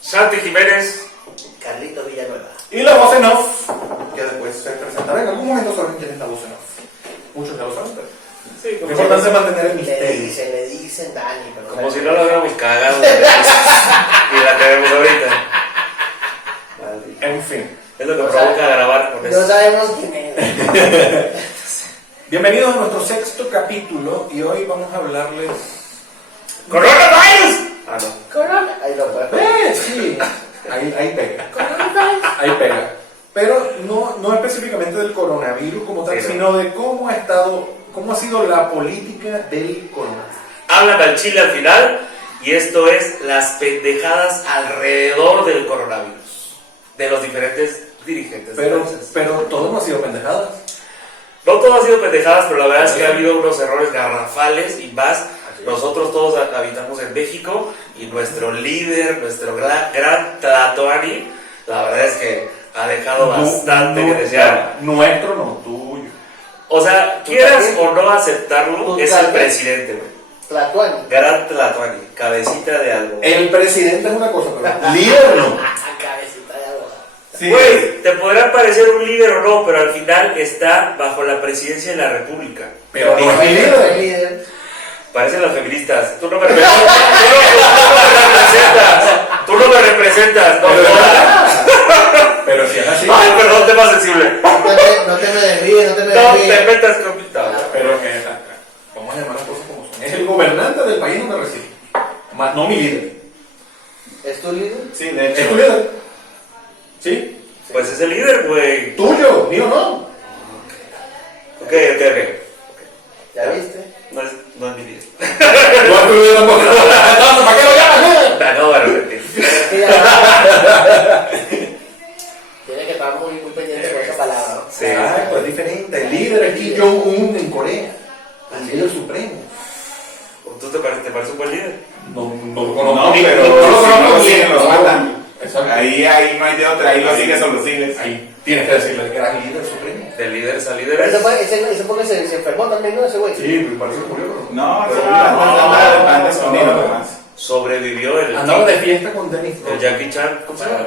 Santi Jiménez, Carlitos Villanueva. Y la voz en off, que después se presentará. En algún momento saben quién es la voz en off. Muchos ya lo saben, pero sí, lo importante es mantener el Le misterio. dicen Dani, pero como si no lo hubiéramos cagado de risa. Y la tenemos ahorita. Maldito. En fin. Es lo que provoca grabar con no eso. sabemos quién es. Bienvenidos a nuestro sexto capítulo y hoy vamos a hablarles... ¡Coronavirus! Ah, no. Corona. Ahí lo puedes. Sí, ahí pega. Ahí pega. Pero no específicamente del coronavirus como tal, Sí, no. sino de cómo ha sido la política del coronavirus. Hablan al chile al final. Y esto es las pendejadas alrededor del coronavirus. De los diferentes dirigentes. Pero todo no ha sido pendejadas. No todo ha sido pendejadas, pero la verdad es que ha habido unos errores garrafales y más. Nosotros todos habitamos en México y nuestro líder, nuestro gran Tlatoani, la verdad es que ha dejado bastante que desear. Nuestro no, tuyo. O sea, ¿Tú quieras también? o no aceptarlo, ¿Tú es el también? presidente, güey. Tlatuani. Gran Tlatoani, cabecita de algo. El presidente es una cosa, pero líder no. Cabecita de agua. Sí. Güey, te podrá parecer un líder o no, pero al final está bajo la presidencia de la República. Pero no es el líder. líder. Parecen las feministas. Tú no me representas. Tú no me representas. No, Pero si es así. ay, perdón, tema sensible. No te me desvíes, no te me No te desvíes. metas con mi tabla. Pero que vamos a llamar las cosas como son. Es el gobernante del país donde reside. Más no mi líder. ¿Es tu líder? Sí, de ¿Es hecho. tu líder? ¿Sí? Pues es el líder, güey. Tuyo, mío no. Ok. ¿Ya viste? No es mi líder. No es tu líder tampoco. Entonces, ¿para qué lo llamas? Me acabo de arrepentir. Es que ya- Tiene que estar muy pendiente con esa palabra, ¿no? Sí. Exacto, es diferente. El líder es Kim Jong-un en Corea. El líder supremo. ¿Tú te parece un buen líder? No lo No, conozco. pero No lo si no conozco. lo siguen, los matan. Exacto. Ahí no hay de otra, ahí lo sigues o lo sigues. Ahí tienes que decirle que era el líder supremo. De líderes a Pero líderes. ese porque se enfermó también, ¿no? Ese güey. Sí, me parece que murió. No, Pero sí, no, anda escondido no. nomás. Sobrevivió el Andaba de fiesta con Dennis el Jackie Chan. ¿Cómo se llama?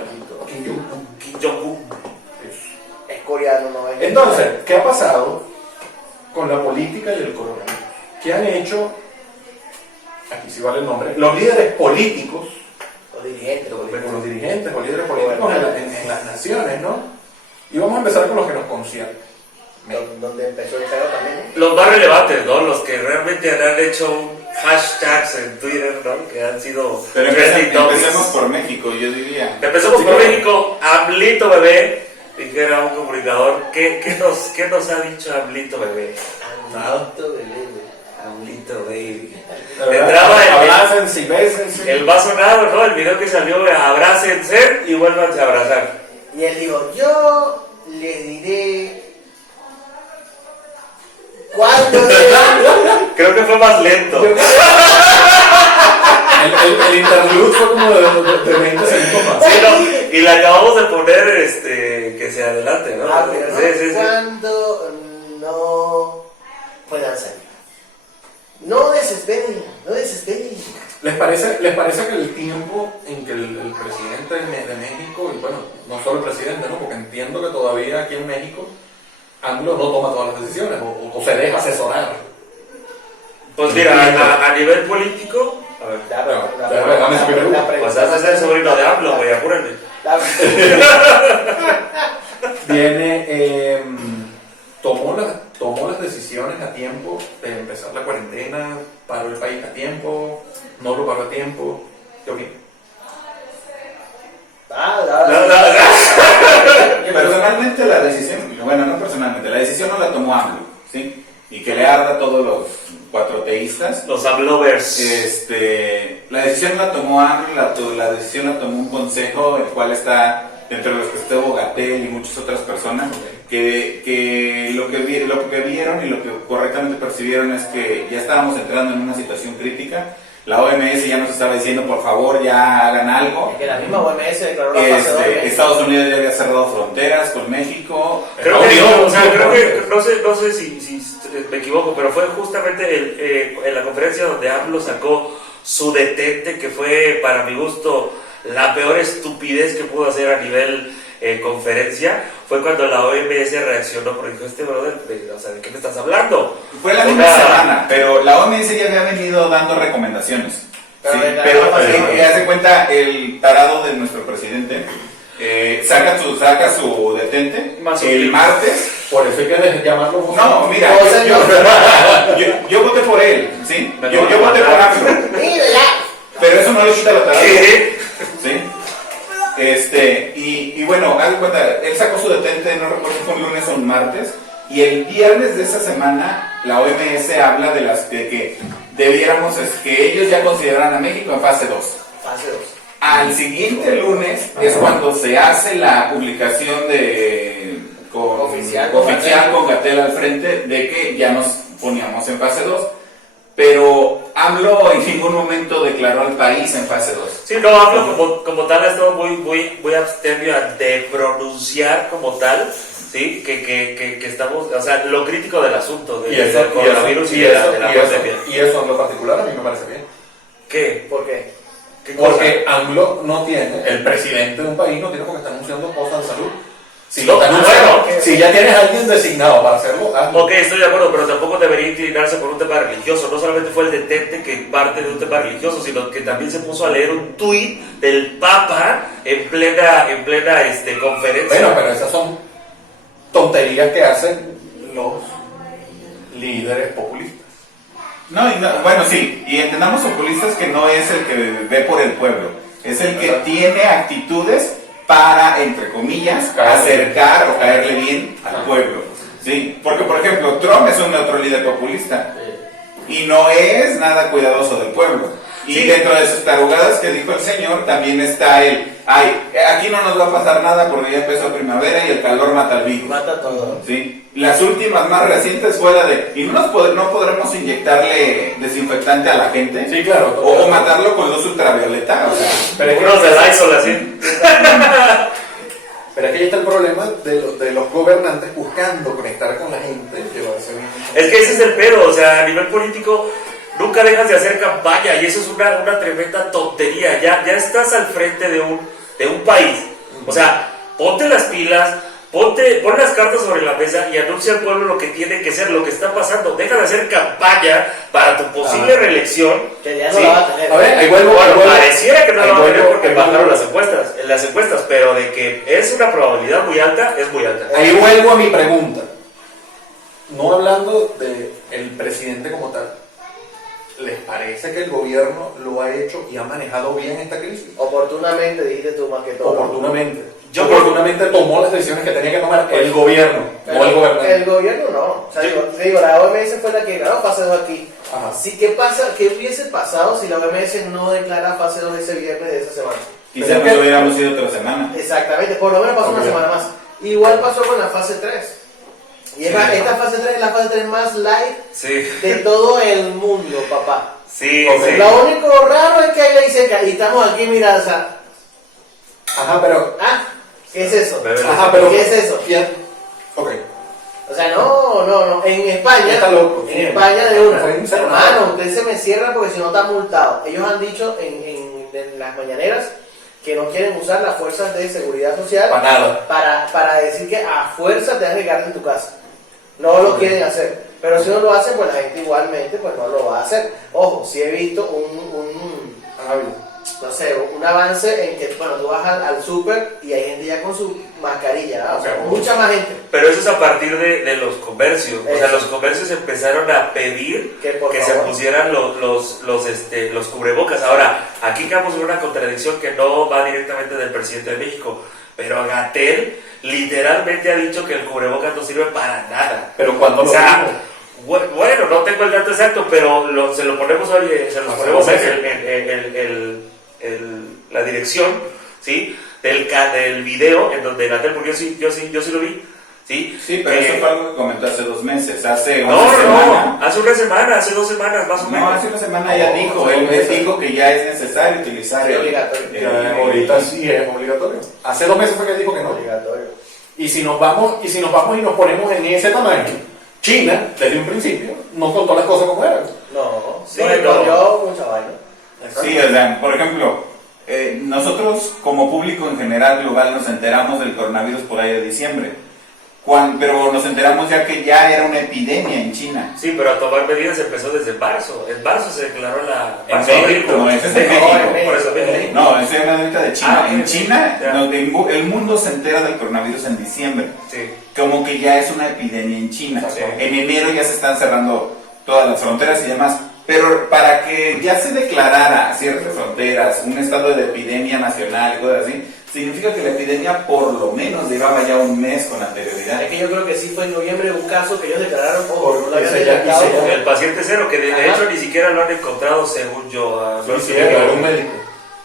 Kim Jong-un. Kim Jong-un. Es coreano, ¿no? Es- Entonces, ¿qué ha pasado con la política y el coronavirus? ¿Qué han hecho? Aquí sí vale el nombre. Los líderes políticos, Los dirigentes, los los dirigentes. dirigentes o líderes políticos en las naciones, ¿no? Y vamos a empezar con los que nos conciernen. Donde empezó el pedo también. Los más relevantes, ¿no? Los que realmente han hecho hashtags en Twitter, ¿no? Que han sido Pero trending topics. empecemos por México, yo diría. Empezamos Sí, por claro. México. Ablito Bebé, dijera un comunicador. ¿Qué nos ha dicho Ablito Bebé? Anito, bebé. Ablito Baby. De verdad, Entraba abrácense y bésense. el vaso nado, ¿no? El video que salió, abrácense y vuélvanse a abrazar. Y él dijo, yo le diré cuándo Creo que fue más lento. El interlude fue como de 20 segundos más. Sí, ¿no? Y le acabamos de poner que se adelante, ¿no? pero no, Sí. cuando no puedan salir. No desesperen, no desesperen. ¿Les parece que el tiempo en que el presidente de México, y bueno, no solo el presidente, ¿no? Porque entiendo que todavía aquí en México AMLO no toma todas las decisiones o se deja asesorar? Pues mira, a nivel político, a ver, dame esa pregunta. pues haces el sobrino de AMLO, güey, apúrenle. Viene, tomó las decisiones a tiempo de empezar la cuarentena, paró el país a tiempo, no lo paró a tiempo. ¿Qué opinas? Personalmente la decisión, bueno, no personalmente, la decisión no la tomó AMLO, ¿sí? Y que le arda a todos los cuatroteístas. Los AMLovers. La decisión la tomó AMLO, la decisión la tomó un consejo, el cual está entre los que estuvo Gatell y muchas otras personas, que lo que vieron y lo que correctamente percibieron es que ya estábamos entrando en una situación crítica. La OMS ya nos estaba diciendo, por favor, ya hagan algo. Que la misma OMS declaró la fase 2. Estados Unidos ya había cerrado fronteras con México. Creo que, no sé si me equivoco, pero fue justamente en la conferencia donde AMLO sacó su detente, que fue, para mi gusto, la peor estupidez que pudo hacer a nivel conferencia fue cuando la OMS reaccionó porque dijo, brother, o sea, ¿de qué me estás hablando? Fue la misma semana, pero la OMS ya había venido dando recomendaciones. Pero hace cuenta el tarado de nuestro presidente. Saca su detente el martes. Por eso hay que llamarlo. No, mira, yo voté por él, ¿sí? Yo voté por AMLO. Pero eso no le quita la tarada. ¿Sí? Y bueno, haz de cuenta, él sacó su detente, no recuerdo si fue un lunes o un martes, y el viernes de esa semana la OMS habla de que debiéramos, que ellos ya consideraran a México en fase 2. Fase 2. Al siguiente lunes es cuando se hace la publicación oficial con Gatell al frente de que ya nos poníamos en fase 2. Pero AMLO en ningún momento declaró al país en fase 2. Sí, no, AMLO como tal ha estado muy abstemio de pronunciar como tal, ¿sí? Que estamos, o sea, lo crítico del asunto del coronavirus y de la pandemia. Y eso en lo particular a mí me parece bien. ¿Qué? ¿Por qué? Porque AMLO no tiene, el presidente de un país no tiene por qué estar anunciando cosas de salud. Si ya tienes a alguien designado para hacerlo, hazlo. Ok, estoy de acuerdo, pero tampoco debería inclinarse por un tema religioso. No solamente fue el detente que parte de un tema religioso, sino que también se puso a leer un tuit del Papa en plena conferencia. Bueno, pero esas son tonterías que hacen los líderes populistas. Bueno, sí, y entendamos populistas que no es el que ve por el pueblo, es el que tiene actitudes para, entre comillas, acercar o caerle bien al pueblo. ¿Sí? Porque, por ejemplo, Trump es un otro líder populista y no es nada cuidadoso del pueblo. Y dentro de sus tarugadas que dijo el señor, también está aquí no nos va a pasar nada porque ya empezó primavera y el calor mata al virus. Mata todo. ¿Sí? Las últimas más recientes fue la de, y no podremos inyectarle desinfectante a la gente. Sí, claro. O matarlo con luz ultravioleta, o sea. Pero unos de Lysol así. Pero aquí está el problema de los gobernantes buscando conectar con la gente. Es que ese es el pedo, o sea, a nivel político nunca dejas de hacer campaña y eso es una tremenda tontería. Ya estás al frente de un país. O sea, ponte las pilas, pon las cartas sobre la mesa y anuncia al pueblo lo que tiene que ser, lo que está pasando. Deja de hacer campaña para tu posible reelección. Que ya no la va a tener. A ver, ahí vuelvo. Pareciera que no la va a tener porque bajaron las encuestas, pero de que es una probabilidad muy alta, es muy alta. Ahí vuelvo a mi pregunta. No hablando del presidente como tal. ¿Les parece que el gobierno lo ha hecho y ha manejado bien esta crisis? Oportunamente, dijiste tú más que todo. Oportunamente. Oportunamente tomó las decisiones que tenía que tomar el gobierno, no el gobernante. El gobierno no. O sea, digo, la OMS fue la que declaró fase 2 aquí. Ajá. Sí, ¿qué hubiese pasado si la OMS no declara fase 2 ese viernes de esa semana? Quizás nos hubiéramos ido otra semana. Exactamente, por lo menos pasó una semana más. Igual pasó con la fase 3. Y esta fase 3 es la fase 3 más light de todo el mundo, papá. Sí, Lo único raro es que hay ley seca y estamos aquí, mira, o sea. Ajá, pero. ¿Qué es eso? Ajá, pero. ¿Qué es eso? Ok. O sea, no. En España. Está loco. En España de una. Hermano, usted se me cierra porque si no está multado. Ellos han dicho en las mañaneras que no quieren usar las fuerzas de seguridad social para decir que a fuerza te vas a quedar en tu casa. No lo quieren hacer. Pero si no lo hacen, pues la gente igualmente pues no lo va a hacer. Ojo, sí he visto un avance en que, bueno, tú vas al súper y hay gente ya con su mascarilla, o sea, mucha más gente. Pero eso es a partir de los comercios. O sea, los comercios empezaron a pedir que se pusieran los cubrebocas. Ahora, aquí caemos en una contradicción que no va directamente del presidente de México, pero Gatell literalmente ha dicho que el cubrebocas no sirve para nada. Pero cuando lo dijo. Bueno, no tengo el dato exacto, pero se lo ponemos en la dirección, ¿sí? del video en donde Gatell, porque yo sí lo vi, ¿sí? Sí, pero eso fue algo que comentó hace 2 meses, hace una semana. Hace 2 semanas más o menos. No, hace una semana ya dijo, él dijo que ya es necesario utilizar ahorita sí es obligatorio. Hace 2 meses fue que él dijo que no. Obligatorio. Y si nos vamos y nos ponemos en ese tamaño, China, desde un principio, no contó las cosas como eran. No, sí, yo mucha vaina. Sí, o sea, por ejemplo, nosotros como público en general global nos enteramos del coronavirus por ahí de diciembre. Pero nos enteramos ya que ya era una epidemia en China. Sí, pero a tomar medidas empezó desde marzo. En marzo se declaró la... En México, no, ese es en México. Por eso, no, estoy hablando ahorita de China. En ok. China, Ya. el mundo se entera del coronavirus en diciembre. Sí. Como que ya es una epidemia en China. Sí. En enero ya se están cerrando todas las fronteras y demás. Pero para que ya se declarara ciertas fronteras, un estado de epidemia nacional y cosas así, significa que la epidemia por lo menos llevaba ya un mes con anterioridad. Es que yo creo que sí fue en noviembre un caso que ellos declararon Por- no lo habían ese ya- detectado ese ya- como- El paciente cero, que de Ajá. hecho ni siquiera lo han encontrado según yo. Sí, era un médico.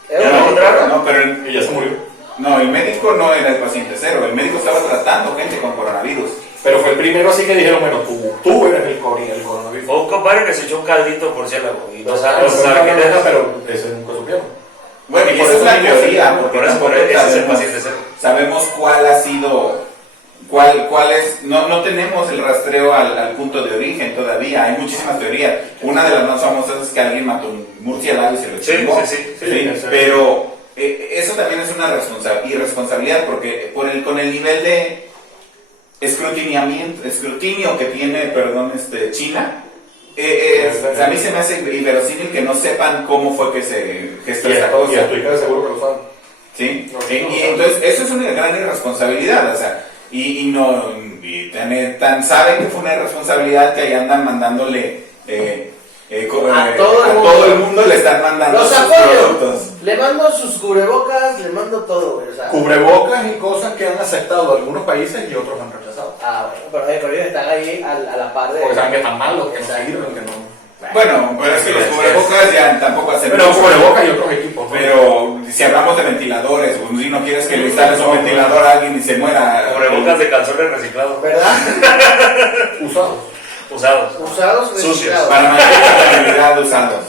Era ¿Ya un lo médico, encontraron? No, pero Y ya se murió. no, el médico no era el paciente cero, el médico estaba tratando gente con coronavirus. Pero fue el primero así que dijeron, bueno, tú eres el coronavirus. O un compadre que se echó un caldito porciélago y no Ah, sabe, no pero sabe quién es. pero ese nunca supieron. Bueno, y por esa es eso la digo, teoría, porque Por eso, tampoco ese es el sabemos- paciente cero. sabemos cuál ha sido, cuál es, no tenemos el rastreo al punto de origen todavía, hay muchísimas teorías. Una de las más famosas es que alguien mató un murciélago y se lo Sí, chingó. sí. Pero eso también es una irresponsabilidad porque con el nivel de escrutinio que tiene, China, a mí se me hace inverosímil que no sepan cómo fue que se gestó esta Y cosa. estoy casi seguro que lo saben. ¿Sí? No, Y no, entonces eso es una gran irresponsabilidad, o sea, y tan saben que fue una irresponsabilidad que ahí andan mandándole A todo el el mundo le están mandando Los sus apoyo. productos. Le mando sus cubrebocas, le mando todo, güey. O sea, Cubrebocas y cosas que han aceptado algunos países y otros han rechazado. bueno, pero ellos están ahí a la par de. Porque saben que están malos, que no Exacto. sirven, que no. Bueno, pero es que los cubrebocas ya tampoco hacen Pero mucho. cubrebocas y otros equipos. ¿no? Pero si hablamos de ventiladores, pues, si no quieres que le instales un ventilador a alguien y se muera. Cubrebocas de calzones reciclados. ¿Verdad? Usados. Usados. Usados, Sucios. reciclados. Para mantener la calidad usados.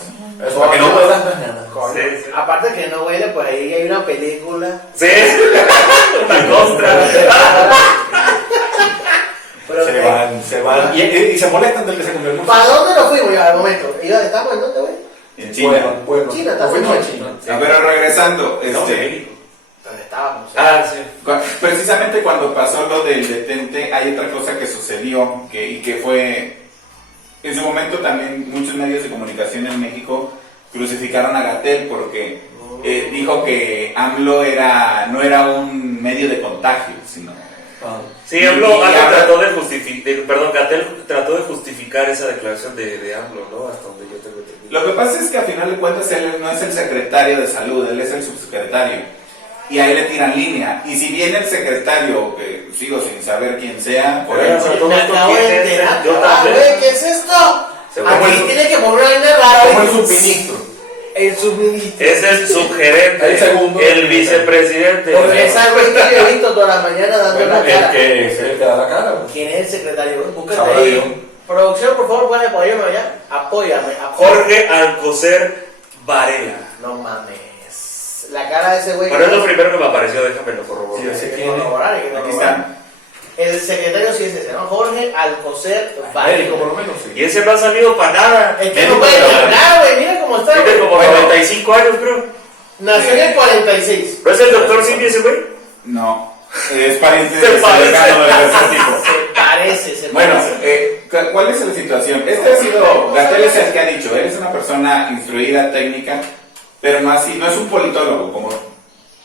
Eso para que no puedas mañana. Sí, sí. Aparte que no huele, pues ahí hay una película. Sí, una costra. Pero, Se van. Y se molestan del que se comió el ¿para dónde nos fuimos ya? Al momento. ¿Estamos en dónde, güey? En China. Bueno, China, nos fuimos a estamos en China. Pero regresando, No, de México. ¿Dónde estábamos? Ah, sí. precisamente cuando pasó lo del detente, hay otra cosa que sucedió y que fue, en su momento también muchos medios de comunicación en México crucificaron a Gatell porque dijo que AMLO no era un medio de contagio, sino... Sí, AMLO trató de justificar, Gatell trató de justificar esa declaración de AMLO, ¿no? Hasta donde yo tengo entendido. Lo que pasa es que a final de cuentas él no es el secretario de salud, él es el subsecretario. Y a él le tiran línea. Y si viene el secretario, que sigo sin saber quién sea, por Pero ahí, sobre todo Me esto, acabo ¿quién de es? enterar. Yo Ah, también. güey, ¿qué es esto? Seguro Aquí el- tiene que poner una vaina rara. Como el güey. subministro. El subministro. Es el subgerente, El segundo. el vicepresidente. Porque esa güey que yo he visto toda la mañana dando Bueno, la el cara. que es el que da la cara. Pues. ¿Quién es el secretario? güey? Búscate Sabrá Dios. ahí. Producción, por favor, puedes apoyarme allá. Apóyame. Jorge Alcocer Varela. No mames. La cara de ese güey. Bueno, es lo primero que me apareció, déjame lo corroborar. Sí, Hay ese que quién es. corroborar, hay que aquí corroborar. está. El secretario sí es ese, ¿no? Jorge Alcocer Médico, Varela. por lo menos, sí. Y ese no ha salido para nada. Es que no puede Médico, hablar, güey. Mira cómo está, tiene güey. como Bueno. 95 años, creo. Nació en el 46. ¿No es el doctor Cindy ese güey? No, es pariente Se de parece. cercano de ese tipo. Se parece. Bueno, ¿cuál es la situación? Este ha sido, Gatell es el que ha dicho, él es una persona instruida, técnica, pero no así, no es un politólogo como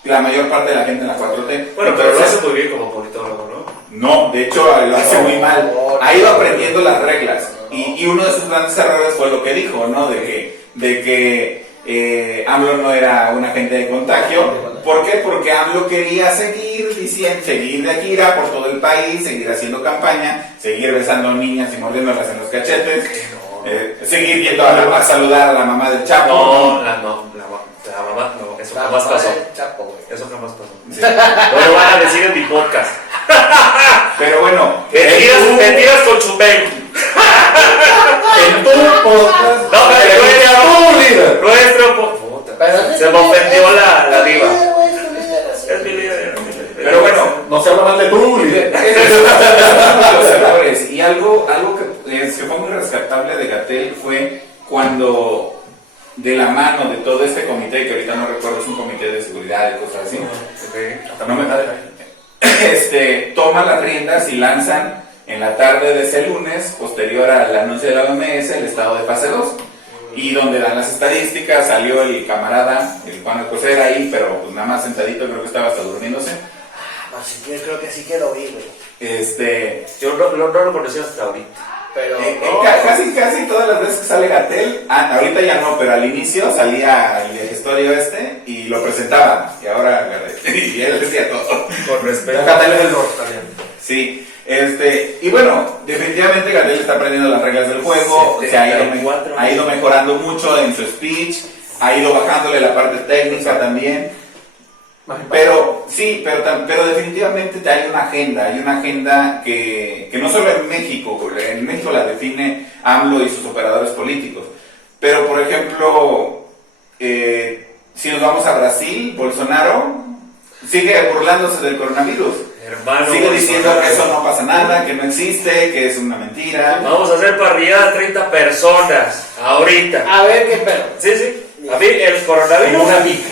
la mayor parte de la gente en la 4T. Bueno, pero lo Entonces, hace muy bien como politólogo, ¿no? no, de hecho lo hace muy mal. Ha ido aprendiendo las reglas y uno de sus grandes errores fue lo que dijo, ¿no? De que AMLO no era un agente de contagio. ¿Por qué? Porque AMLO quería seguir de gira por todo el país, seguir haciendo campaña, seguir besando niñas y mordiéndolas en los cachetes, seguir yendo a saludar a la mamá del Chapo. No, la mamá, no, eso La jamás mamá pasó. del Chapo, güey. Eso jamás pasó. Sí. No lo van a decir en mi podcast. Pero bueno, Mentiras con Chumel. En tu podcast. No, pero tu líder. Puta, Pero se me ofendió la diva. diva. Es mi líder. pero bueno, No se habla mal de tu líder. esos son los errores. Y algo que fue muy rescatable de Gatell fue cuando de la mano de todo este comité, que ahorita no recuerdo, es un comité de seguridad y cosas así, Hasta no me da toman las riendas y lanzan en la tarde de ese lunes, posterior al anuncio de la OMS, el estado de fase 2. Y donde dan las estadísticas, salió el camarada, el Juan Alcocer ahí, pero pues nada más sentadito, creo que estaba hasta durmiéndose. Así que creo que sí que lo vi, güey. Yo no lo conocí hasta ahorita. Pero Casi todas las veces que sale Gatell, ahorita ya no, pero al inicio salía el gestorio y lo presentaba, y ahora y él decía todo. Con respeto. Gatell es el norte también. Sí, y bueno, definitivamente Gatell está aprendiendo las reglas del juego, se ha ido mejorando mucho en su speech, ha ido bajándole la parte técnica también. Pero sí, pero definitivamente hay una agenda que no solo en México la define AMLO y sus operadores políticos, pero por ejemplo, si nos vamos a Brasil, Bolsonaro sigue burlándose del coronavirus. Hermano, sigue diciendo que eso no pasa nada, que no existe, que es una mentira. Vamos a hacer parrillada a 30 personas ahorita. a ver qué pedo. Sí. A mí el coronavirus. Una pica.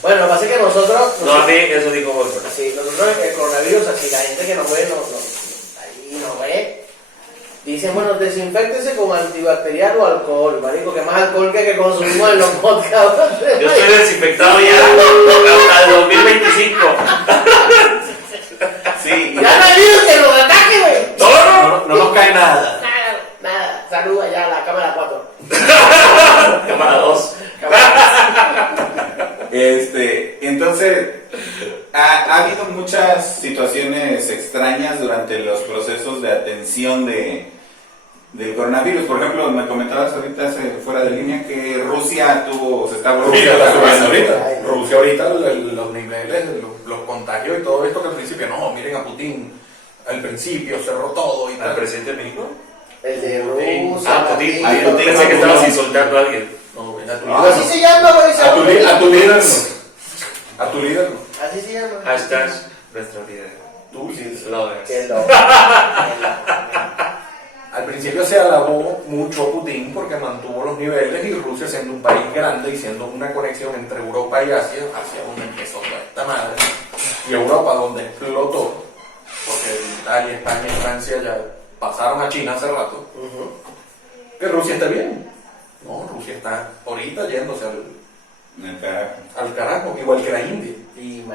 Bueno, lo que pasa es que nosotros. No, a mí eso dijo Bolsonaro. Sí, nosotros el coronavirus, así la gente que nos ve, ahí nos ve. Dicen, bueno, desinféctese con antibacterial o alcohol, marico, que más alcohol que consumimos en los podcasts. Yo estoy desinfectado ya hasta el 2025. Sí, Ya no hay virus que nos ataque, güey. No nos cae nada. Nada. Salud allá a la cámara 4. Cámara 2. Entonces, ha habido muchas situaciones extrañas durante los procesos de atención del coronavirus. Por ejemplo, me comentabas ahorita fuera de línea que Rusia se está volviendo Rusia ahorita los niveles, los contagios y todo esto que al principio no, miren a Putin, al princicio cerró todo y ¿Al tal. presidente de México? El de Rusia. Putin. Putin. Pensé que estabas insultando a alguien. No, Así se llama, güey. a tu líder no. A tu líder no. Así se llama. Hashtag nuestro líder. Tú sí. Lovers. Qué loco. Al principio se alabó mucho a Putin porque mantuvo los niveles y Rusia siendo un país grande y siendo una conexión entre Europa y Asia, hacia donde empezó toda esta madre, y Europa donde explotó, porque Italia, España y Francia ya pasaron a China hace rato, que Rusia está bien. No, Rusia está ahorita yéndose al carajo, igual que la India.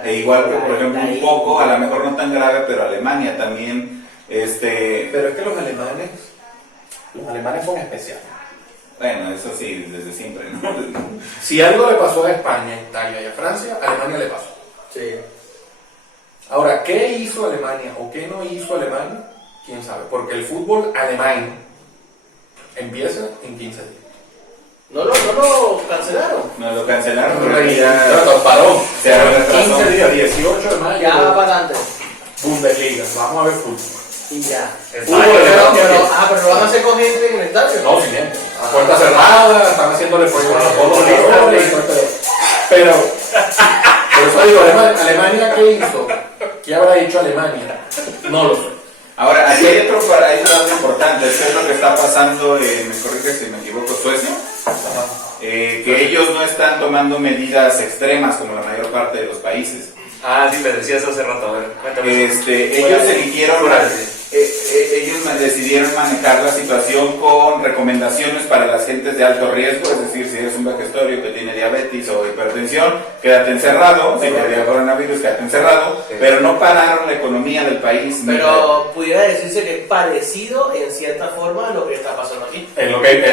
Igual que, por ejemplo, un poco, a lo mejor no tan grave, pero Alemania también. Pero es que los alemanes son especiales. Bueno, eso sí, desde siempre, ¿no? Si algo le pasó a España, a Italia y a Francia, a Alemania le pasó. Sí. Ahora, ¿qué hizo Alemania o qué no hizo Alemania? ¿Quién sabe? Porque el fútbol alemán empieza en 15 días. No lo cancelaron. Nos lo cancelaron, No, pero ya paró. se retrasó. 15 días, 18 de mayo. Ya va para adelante. Bundesliga, vamos a ver fútbol. Y ya. El Fútbol, Pero lo van a hacer con gente en el estadio. No, sin gente. A puerta cerrada, están haciéndole pruebas a todos los líderes. Pero, por eso digo, Alemania, ¿qué hizo? ¿Qué habrá hecho Alemania? No lo sé. Ahora, aquí hay otro dato importante, esto es lo que está pasando, me corrige si me equivoco, Suecia, que ellos no están tomando medidas extremas como la mayor parte de los países. Ah, sí, me decías hace rato, a ver, cuéntame. Ellos eligieron, ellos decidieron manejar la situación con recomendaciones para las gentes de alto riesgo, es decir, si eres un vejestorio que tiene diabetes o hipertensión, quédate encerrado, si te dio coronavirus, quédate encerrado, pero no pararon la economía del país. Pero pudiera decirse que es parecido en cierta forma a lo que está pasando aquí. Es lo que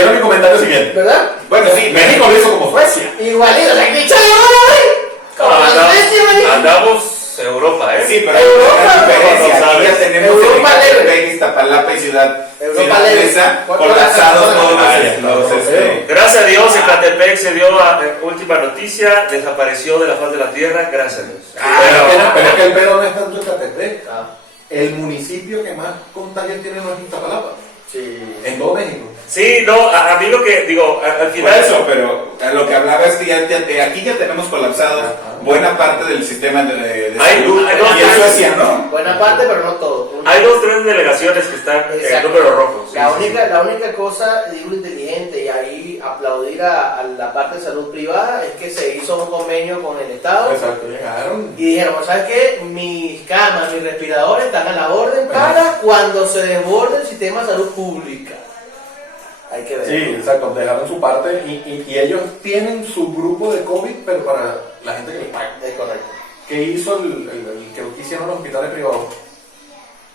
era mi comentario siguiente. ¿Verdad? Bueno, sí, México lo hizo como Suecia. Igualito, la que Andamos Europa, ¿eh? Sí, pero hay Europa, una diferencia. no Aquí ya sabes. tenemos Europa leve. Iztapalapa y Ciudad leve. Fresa, ¿Cuánto colapsados gasta? todos los Gracias a Dios, Ecatepec se dio a última noticia, desapareció de la faz de la tierra, gracias a Dios. Pero es que el pedo no es tanto Ecatepec. El municipio que más contagios tiene no es Iztapalapa. Sí. En todo México. Sí, no, a mí lo que digo, al Por final... eso, pero a lo que hablaba es que aquí ya tenemos colapsado buena parte del sistema de salud. Y en Suecia, ¿no? Buena parte, pero no todo. Hay 2 o 3 delegaciones que están en números rojos. La única cosa, digo, inteligente, y ahí aplaudir a la parte de salud privada, es que se hizo un convenio con el Estado. Exacto, llegaron. Y dijeron, ¿sabes qué? Mis camas, mis respiradores están a la orden para cuando se desborde el sistema de salud pública. Hay que ver. Sí, exacto, dejaron su parte y ellos tienen su grupo de COVID, pero para la gente que les paga. Es correcto. ¿Qué hizo el que hicieron los hospitales privados?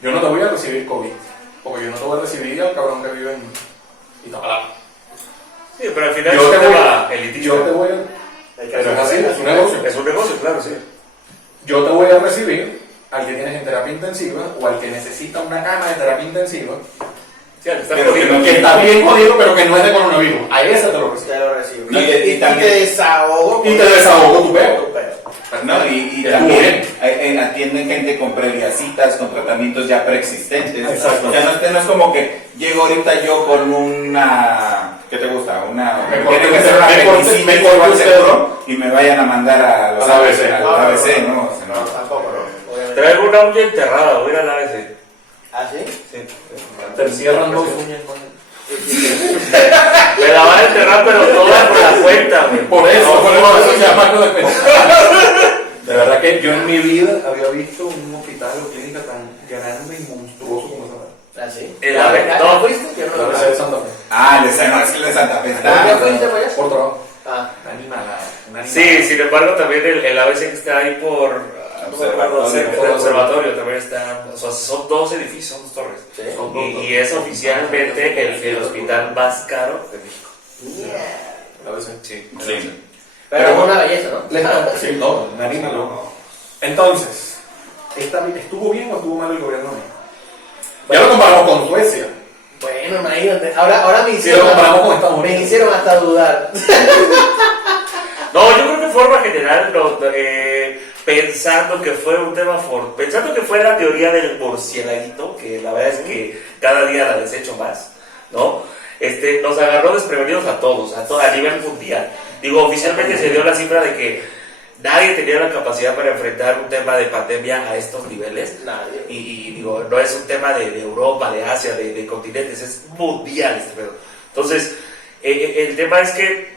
Yo no te voy a recibir COVID, porque yo no te voy a recibir al cabrón que vive en Iztapalapa. Sí, pero al final Yo es un te tema elitista. Yo te voy a... Pero es así, es un negocio. Es un negocio, claro, sí. Yo te voy a recibir al que tienes en terapia intensiva o al que necesita una cama de terapia intensiva, Sí, al que está Pero que jodido. que está bien jodido, pero que no es de coronavirus. A ese te lo recibo. Ya lo recibo. No, y Y también- te desahogo. Y te desahogo tu peo. Tu peo. No, y Estuvo también atienden gente con previa citas, con tratamientos ya preexistentes. Exacto. O sea, no es como que llego ahorita yo con una... ¿Qué te gusta? Me Tiene que ser una corté apendicitis usted. al seguro y me vayan a mandar a los Al ABC. al ABC, ¿no? O sea, No, tampoco, no. Obviamente. Traigo una uña enterrada, voy a ir al ABC. ¿Ah, sí? Sí. Te cierran 2 uñas. Me la van a enterrar, pero toda por la cuenta, güey. Por eso llamarlo de pena. De verdad que yo en mi vida había visto un hospital o clínica tan grande y monstruoso como esa. ¿Ah, sí? El AVE. ¿Ya No. fuiste? Yo no La lo ABC de Santa Fe. es que el de Santa Fe ¿Por qué está... fuiste para allá? Por trabajo. Ah. Una animalada. Sí, sin embargo, también el ABC que está ahí por... El observatorio también está... O sea, son 2 edificios, son 2 torres. Sí. Y es oficialmente el hospital más caro de México. Yeah. La ABC. Sí. Sí. Pero es una belleza, ¿no? Sí, no, una animalada. Entonces, ¿estuvo bien o estuvo mal el gobierno de México? Ya lo comparamos con Suecia. Bueno, imagínate. Ahora me Si hicieron, lo comparamos con Estados Unidos. me hicieron hasta dudar. No, yo creo que de forma general, pensando que fue un tema pensando que fue la teoría del murcielaguito, que la verdad es que cada día la desecho más, ¿no? Nos agarró desprevenidos a todos, a nivel mundial. Digo, oficialmente se dio la cifra de que nadie tenía la capacidad para enfrentar un tema de pandemia a estos niveles. Nadie. Y digo, no es un tema de Europa, de Asia, de continentes, es mundial este pedo. Entonces, el tema es que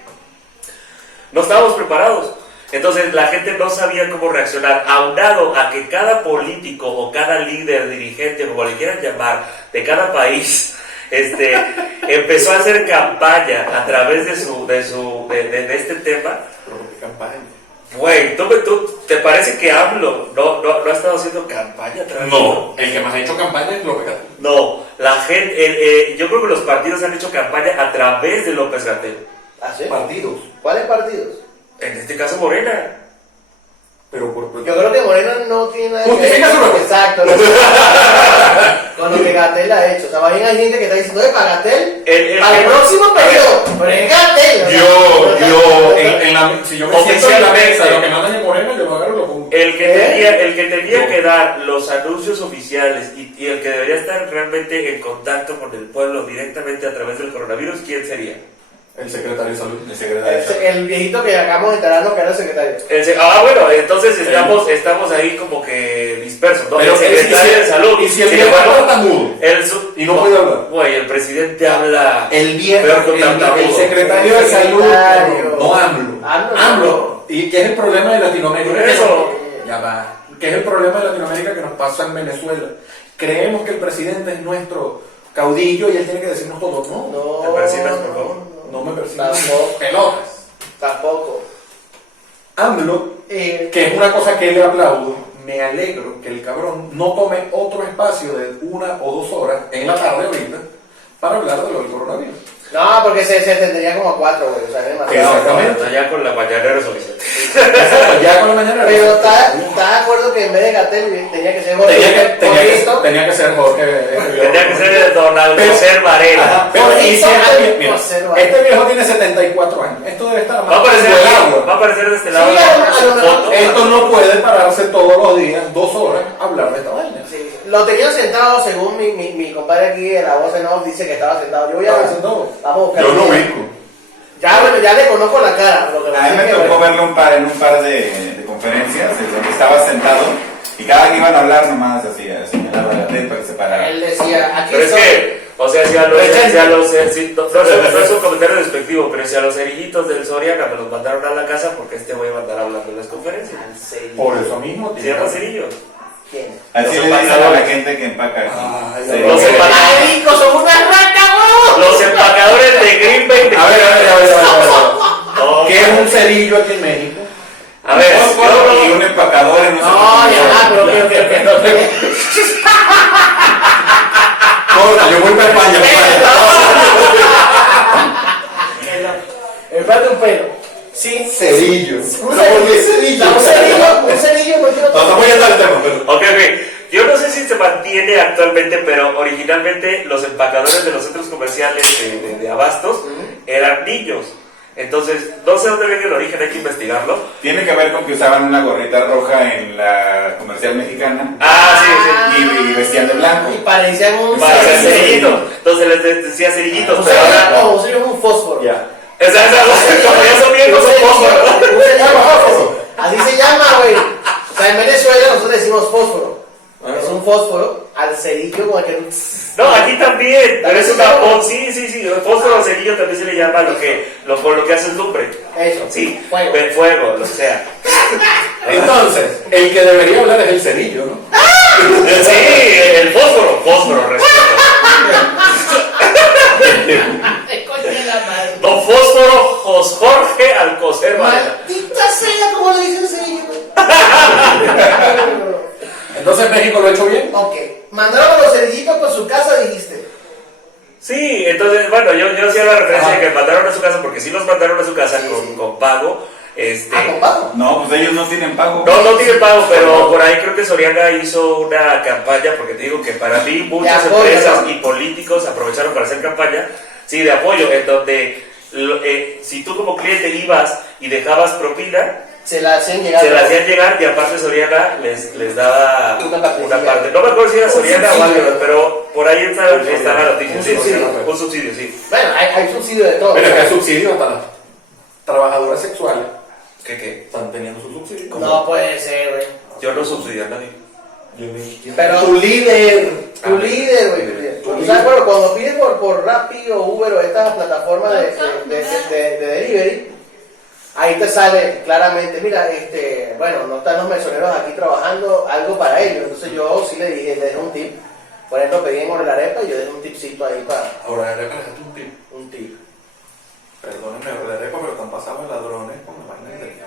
no estábamos preparados. Entonces la gente no sabía cómo reaccionar, aunado a que cada político o cada líder, dirigente, como le quieran llamar, de cada país, empezó a hacer campaña a través de este tema. Campaña. Güey, ¿tú te parece que AMLO no ha estado haciendo campaña a través No, el que más ha hecho campaña es López Gatell. No, la gente, yo creo que los partidos han hecho campaña a través de López Gatell. ¿Ah, sí? Partidos. ¿Cuáles partidos? En este caso Morena. Pero por... Yo creo que Morena no tiene nada que ver. Justifica su respuesta. Exacto. Con lo que Gatell ha hecho. O sea, más bien hay gente que está diciendo, para Gatell, para el próximo periodo. Pero es Gatell. Si yo me siento en la mesa, lo que mandan en Morena, yo lo agarro y lo pongo. El que tenía que dar los anuncios oficiales y el que debería estar realmente en contacto con el pueblo directamente a través del coronavirus, ¿quién sería? El secretario de Salud. El secretario de Salud. El viejito que acabamos de enterarnos que era el secretario. Bueno, entonces estamos ahí como que dispersos, ¿no? Pero el secretario de salud. Y si el sin viejo embargo, está mudo y no puede hablar. Güey, el presidente habla. El viejo, peor que un tartamudo. el secretario de Salud, no AMLO. AMLO. ¿Y qué es el problema de Latinoamérica? Eso. Ya va. ¿Qué es el problema de Latinoamérica que nos pasa en Venezuela? Creemos que el presidente es nuestro caudillo y él tiene que decirnos todo. No, ¿Te persinas, por favor? no me persigas. Tampoco. Pelotas. Tampoco. AMLO, que es una cosa que le aplaudo, me alegro que el cabrón no tome otro espacio de 1 o 2 horas en la tarde ahorita para hablar de lo del coronavirus. No, porque se extendería como a 4, güey. O sea, es demasiado. Exactamente. Allá con la mañanera suficiente. Ya con la mañana. Pero está de acuerdo que en vez de Gatell tenía que ser Jorge. Tenía que ser Jorge. Tenía que ser Donald José Varela. Ajá, pero y si este viejo tiene 74 años. Esto debe estar más. Va a aparecer de este lado. Esto no puede pararse todos los días, 2 horas, a hablar de esta vaina. Sí. Lo tenía sentado, según mi compadre aquí en la voz en off, dice que estaba sentado. Yo voy a. Sentado. Vamos a buscar. Yo no ubico. Ya le conozco la cara. A mí me tocó verlo en un par de conferencias donde estaba sentado y cada que iban a hablar nomás hacía señalaba la teta para que se parara. Él decía, aquí Pero es estoy. que, o sea, si a los no es un comentario despectivo, pero si a los cerillitos del Soriana me los mandaron a la casa, porque este voy a mandar hablando en las conferencias. Por eso mismo. ¿Se llaman cerillos? ¿Quién? Así Los le dicen a la empacadores. gente que empaca. Los empacadores. ¡Ay, rico, son una rata, vos! Los empacadores de Green Bay. A ver. No, ¿Qué es un cerillo aquí en México? A ver, Y un empacador en un No, ya, pero que. Corta, yo voy para España. Espérate un pelo. Sí. Cerillo. Un cerillo no quiero. No voy a dar el tema, pero. Ok. Yo no sé si se mantiene actualmente, pero originalmente los empacadores de los centros comerciales de abastos eran niños. Entonces, no sé dónde viene el origen, hay que investigarlo. Tiene que ver con que usaban una gorrita roja en la comercial mexicana. Sí. Y vestían de blanco. Y parecían un Cerillito. Entonces les decía cerillitos, pero ahora. No, un cerillo es un fósforo. Ya. Como ya son viejos, son fósforos. Un cerillo, así se llama, güey. O sea, en Venezuela nosotros decimos fósforo. Es un fósforo al cerillo con el que. No, aquí también, pero es una sí, el fósforo cerillo también se le llama por lo que hace el lumbre. Eso. Sí, Fuego. lo sea. Entonces, el que debería hablar es el cerillo, ¿no? Sí, el fósforo, respeto. Don Fósforo Jorge Alcocer Varela. Maldita sea, ¿cómo le dicen cerillo? Entonces, ¿México lo ha hecho bien? Ok. Mandaron a los cerillitos por su casa, dijiste. Sí, entonces, bueno, yo hacía la referencia de que mandaron a su casa, porque sí los mandaron a su casa con pago. ¿Con pago? No, pues ellos no tienen pago. No tienen pago, pero por ahí creo que Soriana hizo una campaña, porque te digo que para mí muchas empresas y políticos aprovecharon para hacer campaña, sí, de apoyo, en donde si tú como cliente ibas y dejabas propina, se la hacían llegar. Y aparte Soriana les daba una parte. No me acuerdo si era Soriana o algo, pero por ahí está la noticia. Un subsidio, sí. Bueno, hay subsidio de todo. Pero es que hay subsidio para las trabajadoras sexuales. ¿Qué? Están teniendo su subsidio. No puede ser, güey. Yo no subsidio a nadie. Pero tu líder, güey. O sea, bueno, cuando pides por Rappi o Uber o estas plataformas de delivery, ahí te sale claramente, mira, bueno, no están los mesoneros aquí trabajando, algo para ellos. Entonces yo sí le dejé un tip. Por ejemplo, pedí en Orlarepa y yo dejé un tipcito ahí para... Orlarepa dejaste un tip. Un tip. Perdónenme, Orlarepa, pero están pasando ladrones con la vaina de...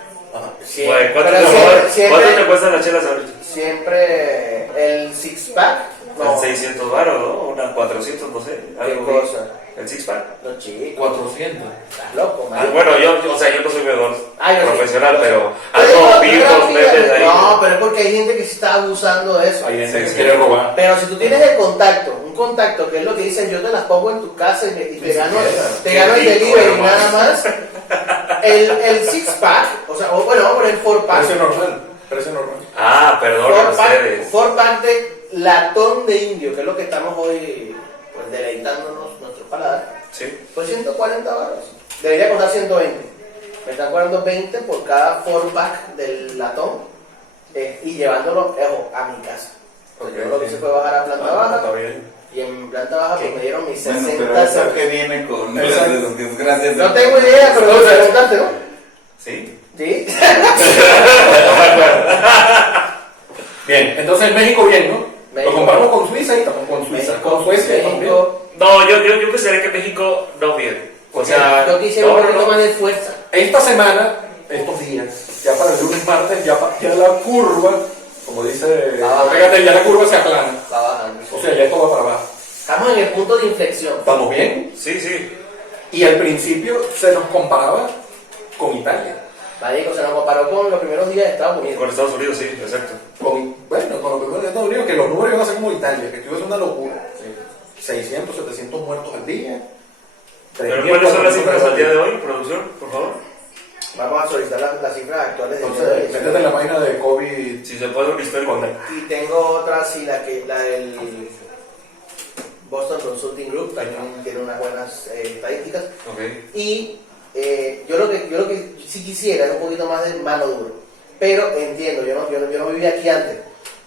Siempre, ¿Cuánto te cuestan las chelas ahorita? Siempre el six pack. No. 600 baros, ¿no? Una 400, no sé. ¿Qué cosa? ¿El six pack? No, chico. 400. Estás loco, man. Bueno, yo no soy bebedor profesional, sí. pero Pero algo vivos, metes ahí. No, pero es porque hay gente que sí está abusando de eso. Hay gente que se quiere robar. Pero si tú tienes el contacto, un contacto que es lo que dicen, yo te las pongo en tu casa y te gano el delivery nada más. El six pack, o sea, bueno, vamos a poner 4 pack. Precio normal. Perdón, ustedes. 4 pack de latón de indio, que es lo que estamos hoy pues deleitándonos nuestro paladar. Sí. Pues 140 baros. Debería costar 120. Me están cobrando 20 por cada 4 pack del latón y llevándolo a mi casa. Yo lo que se fue bajar a planta baja. Está bien. Y en planta baja pues me dieron mis 60 pero eso que viene con desgracias. No tengo idea, pero lo preguntaste, ¿no? ¿Sí? Sí. Bien, entonces México bien, ¿no? México. Lo comparamos con Suiza y estamos con Suiza. México, Con Suecia también. México. No, yo pensaría que México no bien. O sea, yo quisiera un poquito más de fuerza. Esta semana, estos días, ya para el lunes, martes, ya la curva, como dice, fíjate, ya la curva se aplana. Va bajando. O sea, ya esto va para abajo. Estamos en el punto de inflexión. ¿Estamos bien? sí. Y al principio se nos comparaba con Italia. Marico, se nos comparó con los primeros días de Estados Unidos. Con Estados Unidos, sí, exacto. Con los primeros de Estados Unidos, que los números iban a ser como Italia, que esto es una locura. 600, 700 muertos al día. ¿Pero cuáles son las cifras al día de hoy, producción, por favor? Vamos a solicitar las cifras actuales de Entonces, métete en la página de COVID. Si se puede un histórico. Y tengo otra, sí, la del Boston Consulting Group, también tiene unas buenas estadísticas. Okay. Y yo lo que sí quisiera es un poquito más de mano dura. Pero entiendo, yo no vivía aquí antes.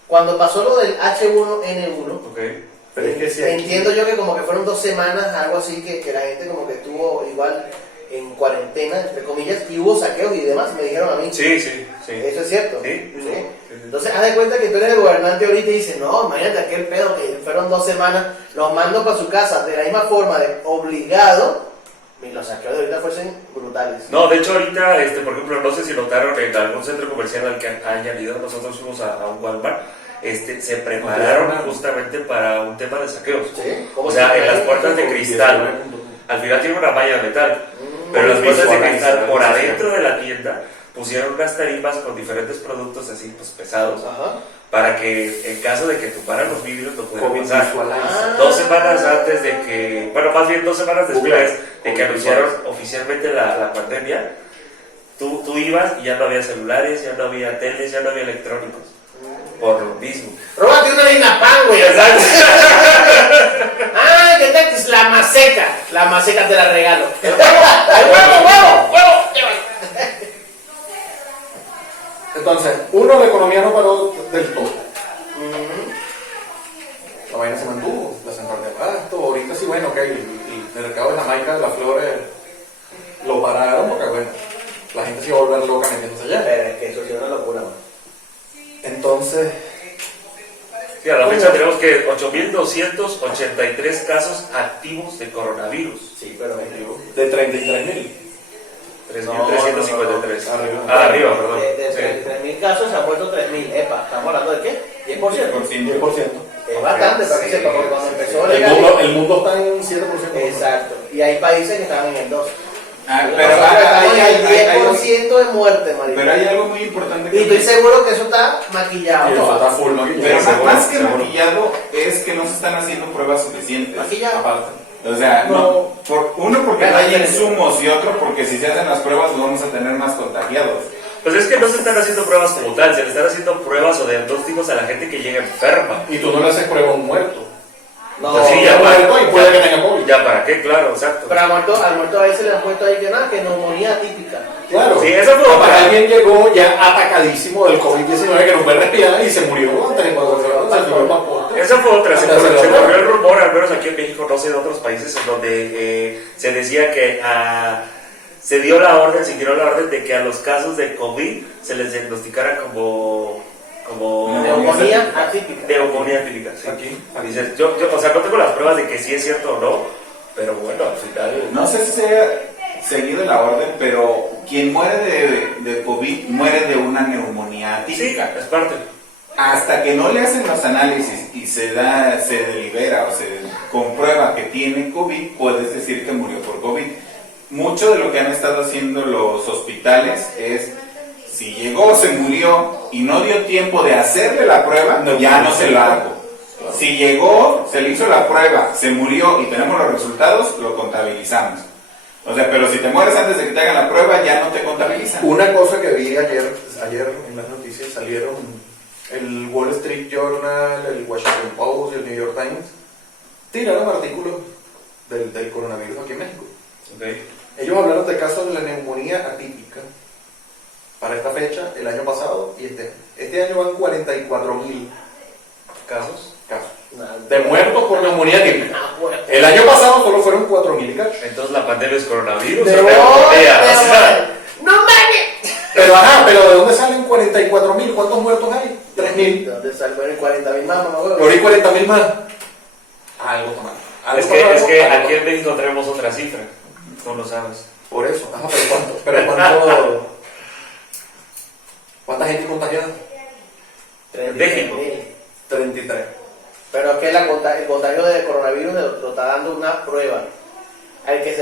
Cuando pasó lo del H1N1, Okay. Pero es que sí, entiendo yo que como que fueron 2 semanas, algo así, que la gente como que estuvo igual en cuarentena, entre comillas, y hubo saqueos y demás, me dijeron a mí. Sí, sí, sí. ¿Eso es cierto? Sí. Entonces, haz de cuenta que tú eres el gobernante ahorita y dices, no, imagínate aquel pedo que fueron 2 semanas, los mando para su casa de la misma forma, de obligado, y los saqueos de ahorita fuesen brutales. No, de hecho ahorita, por ejemplo, no sé si notaron en algún centro comercial al que hayan ido, nosotros fuimos a un Walmart, se prepararon justamente para un tema de saqueos. ¿Sí? O sea, en las puertas de cristal, al final tiene una malla de metal, pero las puertas de cristal por adentro de la tienda pusieron unas tarimas con diferentes productos así, pues pesados, para que en caso de que tumbaran los vidrios lo pudieran pasar. 2 semanas antes de que, bueno, más bien 2 semanas después de que anunciaron oficialmente la pandemia, tú ibas y ya no había celulares, ya no había teles, ya no había electrónicos. Por lo mismo. Róbate una harina pan, güey. Ah, ¿qué tal? Es la maseca. La maseca te la regalo. El huevo. Entonces, uno, la economía no paró del todo. La vaina se mantuvo, la central de abasto. Ahorita sí, bueno, ok, el mercado de Jamaica de las flores lo pararon porque, bueno, la gente se iba a volver loca metiéndose allá. Pero es que eso sí es una locura, man. Entonces, sí, a la fecha tenemos que 8.283 casos activos de coronavirus. Sí, pero de 33.000. 3.353. Arriba. Arriba, perdón. De 3.000 casos se han muerto 3.000. Epa, ¿estamos hablando de qué? 10%. 10%. Es bastante, para que sepa, porque cuando empezó El mundo está en 7%. Exacto. Y hay países que estaban en el 2%. Pero hay 10% de muerte, marico. Pero hay algo muy importante Y estoy seguro que eso está maquillado. Y eso está full maquillado. Pero más que maquillado es que no se están haciendo pruebas suficientes. Maquillado. Aparte. O sea, no, uno porque no hay insumos y otro porque si se hacen las pruebas no vamos a tener más contagiados. Pues es que no se están haciendo pruebas como tal, se le están haciendo pruebas o diagnósticos a la gente que llega enferma. Y tú no le haces prueba a un muerto. No, Pues sí, ya muerto y puede que tenga COVID. Ya, ¿para qué? Claro, exacto. pero al muerto a veces le han puesto ahí que nada, que neumonía típica. Claro. Sí, eso fue Capaz alguien llegó ya atacadísimo del COVID-19 que no puede respirar y se murió antes de cuando esa fue otra, se corrió el rumor, al menos aquí en México, no sé de otros países, en donde se decía que se dio la orden, se dio la orden de que a los casos de COVID se les diagnosticara como Neumonía atípica. neumonía atípica, sí. Aquí. Dices, o sea, no tengo las pruebas de que sí es cierto o no, pero bueno, al final... No sé si se ha seguido la orden, pero quien muere de COVID muere de una neumonía Sí, atípica. es parte. Hasta que no le hacen los análisis y se delibera o se comprueba que tiene COVID, puedes decir que murió por COVID. Mucho de lo que han estado haciendo los hospitales es, si llegó, se murió y no dio tiempo de hacerle la prueba, ya no se la hago. Si llegó, se le hizo la prueba, se murió y tenemos los resultados, lo contabilizamos. O sea, pero si te mueres antes de que te hagan la prueba, ya no te contabilizan. Una cosa que vi ayer en las noticias salieron el Wall Street Journal, el Washington Post y el New York Times tiraron artículos del coronavirus aquí en México. Okay. Ellos hablaron de casos de la neumonía atípica para esta fecha, el año pasado y este año van 44.000 ¿Casos? de muertos por neumonía atípica. El año pasado solo fueron 4.000 y cacho. Entonces la pandemia es coronavirus. De o neumonía. ¡No mames! Pero ¿de dónde salen 44.000? ¿Cuántos muertos hay? 3.000. ¿De dónde salieron 40.000 más, mamá, huevo? Ahora hay 40.000 más. Algo está mal. Es que aquí en México tenemos otra cifra, tú lo sabes. Por eso. Ajá, pero ¿cuánto? ¿Cuánta gente contagiada? En México. 33. Pero es que el contagio de coronavirus lo está dando una prueba. Al que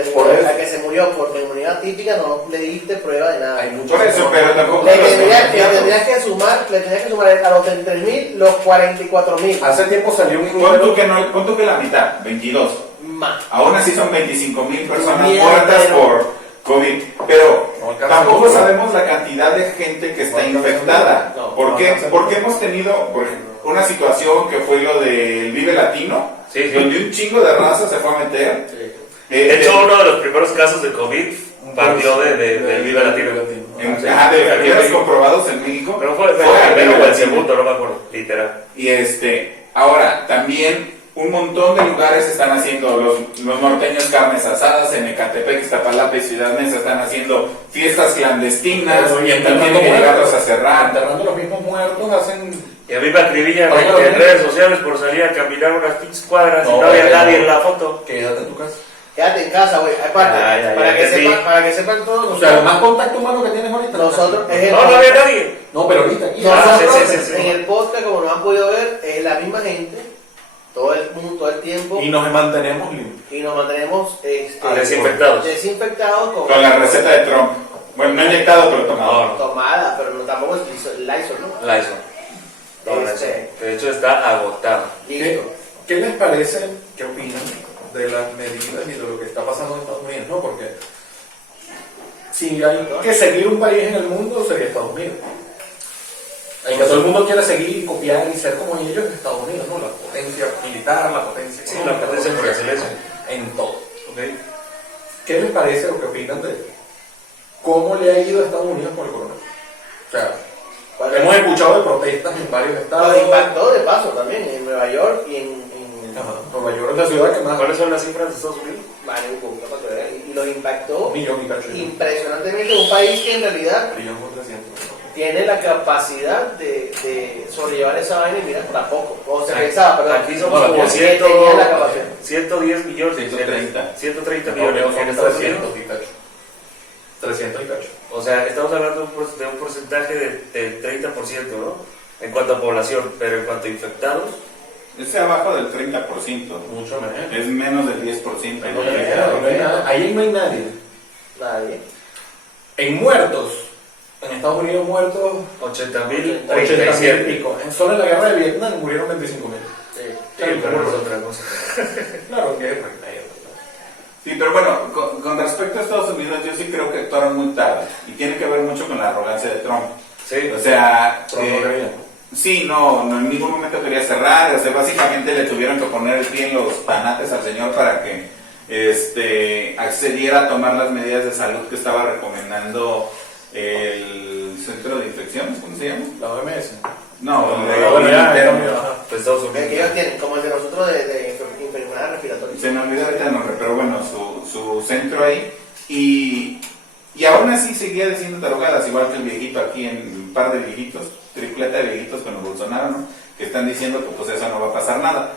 se murió por neumonía típica no le diste prueba de nada. Hay mucho Por eso, pero tampoco Le tendrías que sumar a los 33.000 los 44.000. Hace tiempo salió un Pon tú que la mitad, 22. Más. Aún así son 25,000 personas Bien, muertas pero- por COVID. Pero No alcanza tampoco seguro. sabemos la cantidad de gente que está No alcanza infectada. seguro. No, ¿Por no qué? alcanza Porque hemos tenido por ejemplo, una situación que fue lo del Vive Latino, Sí, sí. donde un chingo de raza se fue a meter. Sí. De hecho, uno de los primeros casos de COVID partió del Viva Latino. De enfermeros comprobados en México. Pero fue al el primero Vive o el Latino. segundo, no me acuerdo, literal. Y ahora también un montón de lugares están haciendo, los norteños carnes asadas, en Ecatepec, Iztapalapa y Ciudad Neza están haciendo fiestas clandestinas, Pero, y y enterrando tienen que muertos. llevarlos a cerrar. Enterrando los mismos muertos hacen... Y a mí me acribillan Oye, en redes sociales por salir a caminar unas pinches cuadras y No, no había pero- nadie en la foto. Quédate en tu casa. Quédate en casa, güey. Aparte, Ya, para ya que sepan todos O sea, el más contacto humano que tienes ahorita. nosotros es el No había nadie. No, pero ahorita aquí. Nosotros sí. en el podcast, como nos han podido ver, es la misma gente, todo el mundo, todo el tiempo, Y nos mantenemos limpios. y nos mantenemos Desinfectados. desinfectados Con la receta de Trump. Bueno, no inyectado, pero tomado. No, tomada, pero no, tampoco es Lysol, ¿no? Lysol. No, Lysol. De hecho está agotado. Listo. ¿Qué les parece, qué opinan de las medidas y de lo que está pasando en Estados Unidos? ¿No? Porque si hay que seguir un país en el mundo, sería Estados Unidos. El que todo el mundo quiere seguir y copiar y ser como ellos es Estados Unidos, ¿no? La potencia militar, la potencia Sí, la potencia por excelencia. en todo. ¿Ok? ¿Qué les parece o qué opinan de cómo le ha ido a Estados Unidos con el coronavirus? O sea, Bueno, hemos escuchado de protestas en varios estados. Lo impactó de paso también en Nueva York y en Ajá, Nueva York es la ciudad que más. ¿Cuáles son las cifras de Estados Unidos? vale, un poco, para que vean, y los impactó Un millón y cacho. impresionantemente. Un país que en realidad Millón con 300. tiene la capacidad de sobrellevar esa vaina y mira, tampoco. O se pensaba, perdón. Aquí somos No, como aquí tenía la capacidad. 110 millones. 130. 130 No, millones son en Estados Unidos. 300 y cacho. 300 y cacho. O sea, estamos hablando de un porcentaje del 30%, ¿no? En cuanto a población, pero en cuanto a infectados, Es abajo del 30%. Mucho menos. Es menos del 10%. No hay nada. Ahí no hay nadie. Nadie. En muertos, en Estados Unidos muertos 80.000, 80.000 y 37. pico. Solo en la guerra de Vietnam murieron 25.000. Sí. Sí, pero no es otra cosa. Claro, guerra. Sí, pero bueno, con respecto a Estados Unidos, yo sí creo que actuaron muy tarde. Y tiene que ver mucho con la arrogancia de Trump. Sí. O sea, Pero no querían. sí, no, en ningún momento quería cerrar. O sea, básicamente le tuvieron que poner el pie en los tanates al señor para que accediera a tomar las medidas de salud que estaba recomendando el Centro de Infecciones, ¿cómo se llama? La OMS. No, Bueno, ya, interno. Pues Estados Que Unidos. ellos tienen, como el de nosotros de enfermedades respiratorias. Se me olvidó ahorita el nombre, pero bueno, su centro ahí. Y aún así seguía diciendo tarugadas, igual que el viejito aquí, un par de viejitos, tripleta de viejitos con el Bolsonaro, ¿no? Que están diciendo que pues eso no va a pasar nada.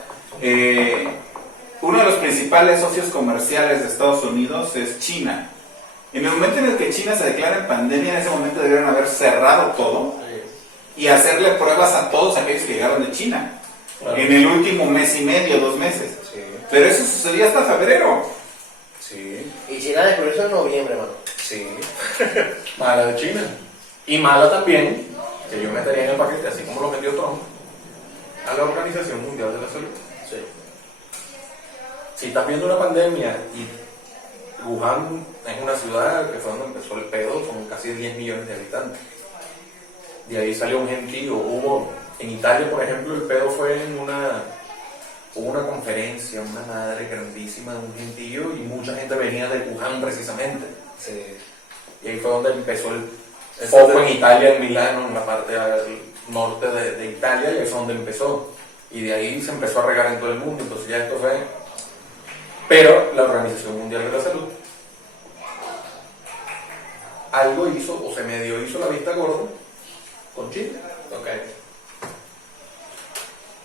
Uno de los principales socios comerciales de Estados Unidos es China. En el momento en el que China se declara en pandemia, en ese momento debieron haber cerrado todo y hacerle pruebas a todos aquellos que llegaron de China. Claro. En el último mes y medio, 2 meses. Sí, Pero eso sucedía hasta febrero. sí, Y China descubrió eso en noviembre, mano. sí. Mala de China. Y mala también, que yo metería en el paquete, así como lo metió Trump, a la Organización Mundial de la Salud. Sí. Si estás viendo una pandemia y Wuhan es una ciudad que fue donde empezó el pedo con casi 10 millones de habitantes. De ahí salió un gentío. Hubo, en Italia, por ejemplo, el pedo fue hubo una conferencia, una madre grandísima de un gentío y mucha gente venía de Wuhan precisamente. Sí. Y ahí fue donde empezó el foco en Italia, en Milano, en la parte al norte de Italia, y ahí fue donde empezó. Y de ahí se empezó a regar en todo el mundo. Entonces ya esto fue... Pero la Organización Mundial de la Salud algo hizo, o se medio hizo la vista gorda con China. Ok.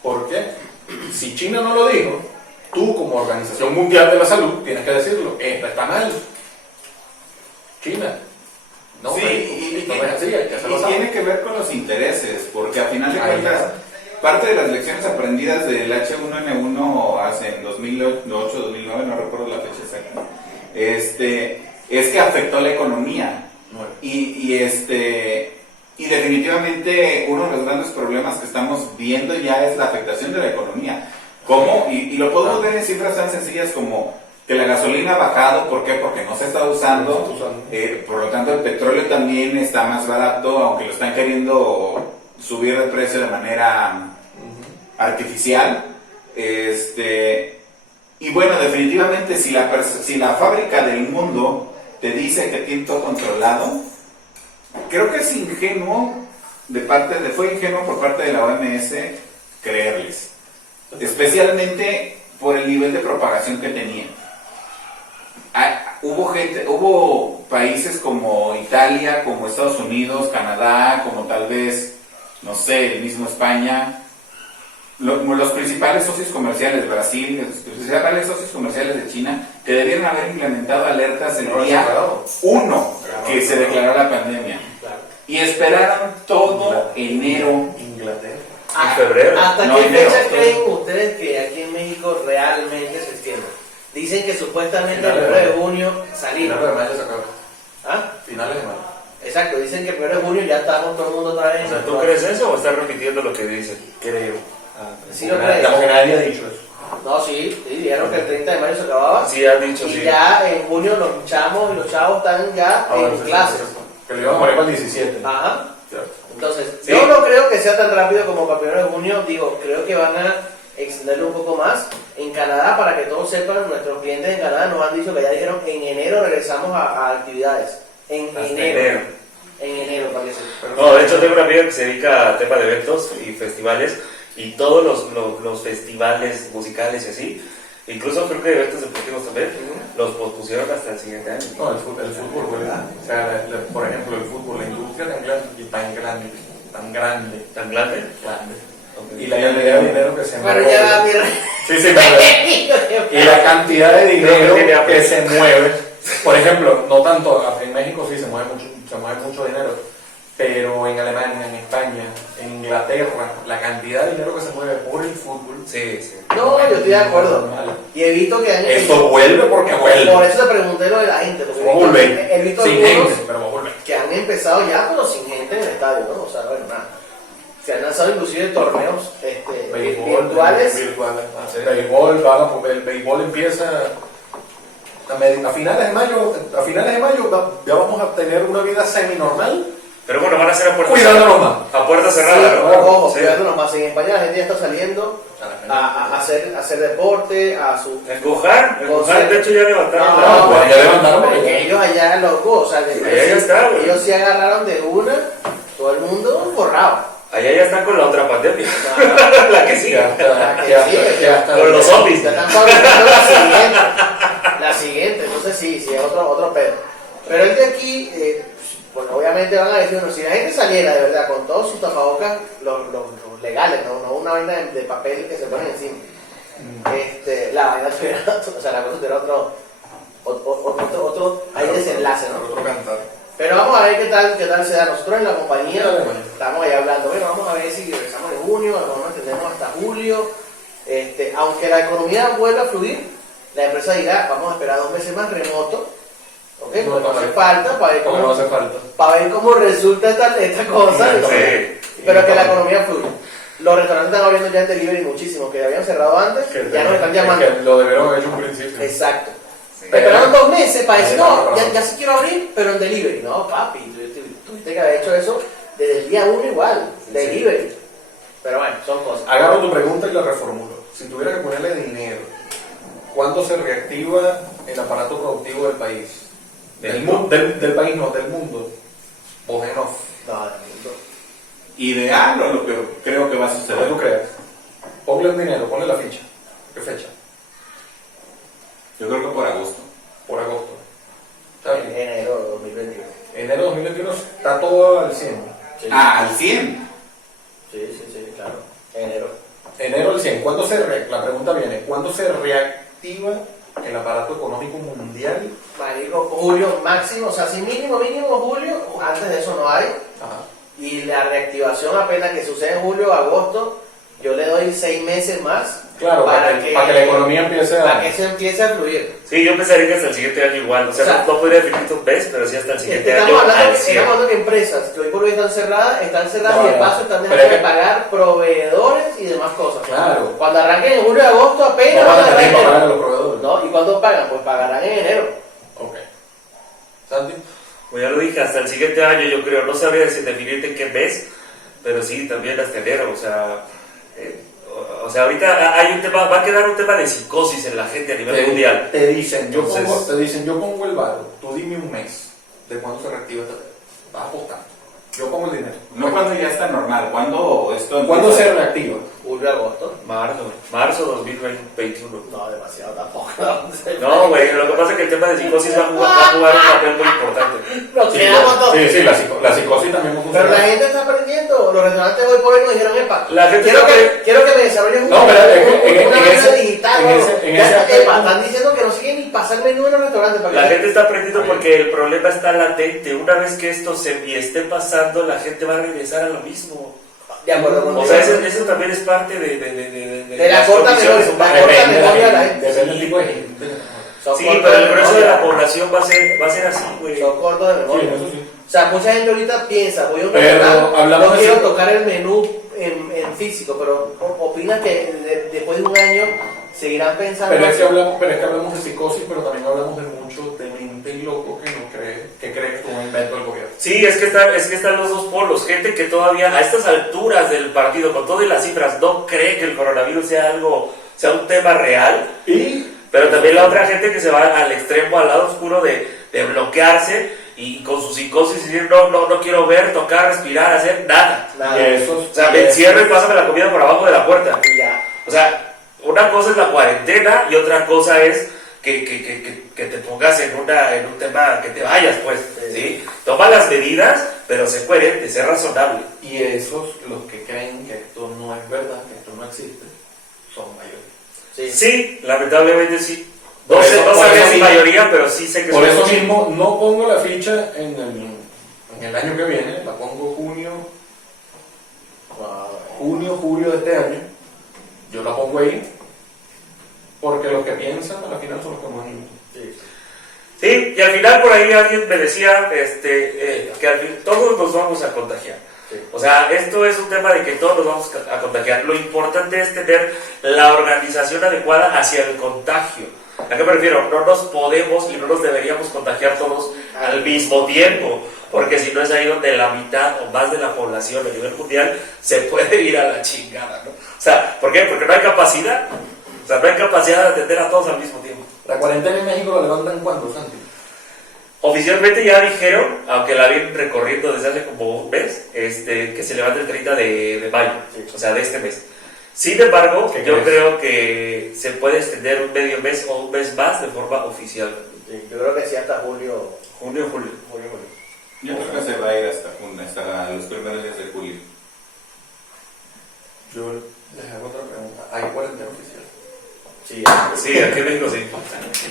¿Por qué? Si China no lo dijo, tú como Organización Mundial de la Salud tienes que decirlo. Esto está mal. China. No, Sí, no es así, hay que hacerlo y saber. tiene que ver con los intereses, porque a final de Ahí cuentas, está. parte de las lecciones aprendidas del H1N1 hace en 2008, 2009, no recuerdo la fecha exacta, es que afectó la economía. Y definitivamente uno de los grandes problemas que estamos viendo ya es la afectación de la economía. ¿Cómo? Y lo podemos ver en cifras tan sencillas como que la gasolina ha bajado. ¿Por qué? Porque no se está usando. Por lo tanto, el petróleo también está más barato, aunque lo están queriendo subir de precio de manera artificial. Y bueno, definitivamente si la fábrica del mundo te dice que tiene todo controlado, creo que es ingenuo fue ingenuo por parte de la OMS creerles, especialmente por el nivel de propagación que tenía. Hubo países como Italia, como Estados Unidos, Canadá, como tal vez, no sé, el mismo España, los principales socios comerciales, Brasil, los principales socios comerciales de China, que debieron haber implementado alertas el día 1 que se declaró la pandemia. Y esperaron todo enero. Inglaterra. En febrero. ¿Hasta No, qué enero. fecha creen ustedes que aquí en México realmente se extiende? Dicen que supuestamente el 1 de junio salimos. Finales de mayo se acaba. ¿Ah? Finales de mayo. Exacto, dicen que el 1 de junio ya estamos todo el mundo otra vez. O sea, ¿tú crees eso o estás repitiendo lo que dicen? Creo. Sí, lo creo. Como que nadie ha dicho eso. No, sí, dijeron que el 30 de mayo se acababa. Sí, han dicho, Y sí. ya en junio los chamos y los chavos están ya en clases. Que lo iban a poner para el 17. Ajá. Cierto. Entonces, Sí. yo no creo que sea tan rápido como para el 1 de junio. Digo, creo que van a extenderlo un poco más. En Canadá, para que todos sepan, nuestros clientes en Canadá nos han dicho que ya dijeron en enero regresamos a actividades. En Hasta enero. En enero, parece. No, de hecho tengo una amiga que se dedica a tema de eventos y festivales y todos los festivales musicales y así, incluso creo que eventos deportivos también, los pospusieron hasta el siguiente año. No, el fútbol, ¿verdad? O sea, por ejemplo, el fútbol, la industria tan grande. Ok. Y la cantidad de dinero que se mueve. Bueno, ya, mira. Sí, pero y la cantidad de dinero que se mueve. Por ejemplo, no tanto, en México sí se mueve mucho dinero, pero en Alemania, en España, en Inglaterra, la cantidad de dinero que se mueve por el fútbol. Sí, sí. No, yo estoy de acuerdo. Y he visto que han Esto vuelve porque vuelve. Por eso te pregunté lo de la gente. Porque Va a volver. he visto Sin algunos gente, pero va a volver. que han empezado ya, pero sin gente en el estadio, ¿no? O sea, bueno, nada. Se han lanzado inclusive torneos virtuales. Béisbol, el béisbol empieza a finales de mayo. A finales de mayo ya vamos a tener una vida semi-normal. Pero bueno, van a ser a puerta Cuidándonos más. A puerta Sí, cerrada, ¿no? ojo, Sí. cuidándonos más. En España la gente ya está saliendo a hacer deporte, a su... En Wuhan, de hecho ya levantaron No, pues, ya levantaron, porque ya. ellos allá, loco, o sea, ya está, güey. ellos se agarraron de una, todo el mundo borrado. Allá ya están con la otra pandemia. La que sigue. Con los zombies. Ya están fabricando la siguiente, entonces sí, es otro pedo. Pero el de aquí, bueno, obviamente van a decir, bueno, si la gente saliera de verdad con todos sus tapabocas, los legales, no una vaina de papel que se ponen encima, la vaina tuviera, o sea, la cosa tuviera otro ahí desenlace, ¿no? Otro cantar. Pero vamos a ver qué tal se da. Nosotros en la compañía estamos ahí hablando, bueno, vamos a ver si regresamos en junio, vamos a extendernos hasta julio. Aunque la economía vuelva a fluir, la empresa dirá, vamos a esperar 2 meses más remoto, ¿ok? No, Porque no hace no, falta para ver Porque no hace falta. cómo resulta esta cosa. Sí. Pero que la economía fluya. Los restaurantes están abriendo ya en delivery muchísimo, que habían cerrado antes, ya nos están llamando. Que lo debieron haber hecho un principio. Exacto. Sí. Esperaron 2 meses para decir, no, no. ya sí quiero abrir, pero en delivery. No, papi, tuviste que haber hecho eso desde el día 1 igual, delivery. Pero bueno, son cosas. Agarro tu pregunta y la reformulo. Si tuviera que ponerle dinero, ¿cuándo se reactiva el aparato productivo del país? Del país, no, del mundo. Bogenov. No, del mundo. Ideal o lo que creo que va a ¿Qué suceder. tú crees? Ponle el dinero, ponle la ficha. ¿Qué fecha? Yo creo que por agosto. Por agosto. ¿Está bien? Enero de 2021. Enero de 2021 está todo al 100. Sí. Al 100. Sí, claro. Enero. Enero al 100. La pregunta viene, ¿cuándo se reactiva el aparato económico mundial? Marico, julio máximo, o sea, si mínimo julio, antes de eso no hay. Ajá. Y la reactivación apenas que sucede en julio, agosto, yo le doy 6 meses más Claro, para que la economía empiece a... Para que se empiece a fluir. Sí, yo pensaría que hasta el siguiente año igual. O sea, no podría definir un mes, pero sí hasta el siguiente año. Estamos hablando que empresas que hoy por hoy están cerradas y de paso están dejando de pagar proveedores y demás cosas. Claro. Cuando arranquen en julio y agosto apenas no van a tener que pagar a los proveedores. ¿No? ¿Y cuándo pagan? Pues pagarán en enero. Ok. ¿Santi? Pues ya lo dije, hasta el siguiente año yo creo. No sabría definirte en qué mes, pero sí, también hasta enero. O sea, ahorita hay un tema, va a quedar un tema de psicosis en la gente a nivel mundial. Te dicen, yo pongo el varo, tú dime un mes de cuándo se reactiva esta tema. Vas apostando. Yo pongo el dinero. No cuando ya está normal, cuando esto ¿Cuándo se reactiva? Julio, agosto. Marzo 2021. No, demasiado tampoco. No, güey, lo que pasa es que el tema de psicosis va a jugar un papel muy importante. Nos quedamos todos. Sí, la psicosis también no funciona. Pero la gente está aprendiendo. Los restaurantes hoy por hoy nos dijeron, epa, La gente quiero que me desarrolles No, pero una venta digital. aspecto- Están diciendo que no siguen ni pasar menú en los restaurantes. La gente está aprendiendo porque el problema está latente. Una vez que esto se esté pasando, la gente va a regresar a lo mismo. De acuerdo con O sea, eso también es parte de la las corta condiciones memoria. humanas. Depende del tipo de gente. Sí, pero el grueso de la población va a ser así, güey. Son cortos de memoria. Sí, eso sí. O sea, mucha gente ahorita piensa, voy a un Pero restaurante, hablamos no de quiero eso. tocar el menú en físico, pero opina que después de un año seguirán pensando. Pero es que hablamos de psicosis, pero también hablamos de mucho de mente loco que cree que es un invento del gobierno. Sí, es que están los dos polos. Gente que todavía a estas alturas del partido, con todas las cifras, no cree que el coronavirus sea un tema real. Pero también la otra gente que se va al extremo, al lado oscuro de bloquearse y con su psicosis decir no quiero ver, tocar, respirar, hacer nada. O sea, me encierro y pásame la comida por abajo de la puerta. Ya. O sea, una cosa es la cuarentena y otra cosa es que te pongas en un tema, que te vayas, pues, ¿sí? Toma las medidas, pero sé coherente, sé razonable. Y esos, los que creen que esto no es verdad, que esto no existe, son mayoría. Sí, lamentablemente sí. No sé si mayoría, pero sí sé que por son eso muchos. mismo no pongo la ficha en el año que viene, la pongo julio de este año. Yo la pongo ahí porque los que piensan a la final son los que más importan. Sí, y al final por ahí alguien me decía que al fin todos nos vamos a contagiar. O sea, esto es un tema de que todos nos vamos a contagiar. Lo importante es tener la organización adecuada hacia el contagio. ¿A qué me refiero? No nos podemos y no nos deberíamos contagiar todos al mismo tiempo, porque si no es ahí donde la mitad o más de la población a nivel mundial se puede ir a la chingada, ¿no? O sea, ¿por qué? Porque no hay capacidad. O sea, no hay capacidad de atender a todos al mismo tiempo. ¿La cuarentena en México la levantan cuándo, Santi? Oficialmente ya dijeron, aunque la vienen recorriendo desde hace como un mes, que se levanta el 30 de mayo, o sea, de este mes. Sin embargo, yo creo que se puede extender un medio mes o un mes más de forma oficial. Sí, yo creo que sí, hasta julio. Julio. Yo creo que se va a ir hasta los primeros días de julio. Yo les hago otra pregunta. ¿Hay cuarentena oficial? Sí, aquí en México sí.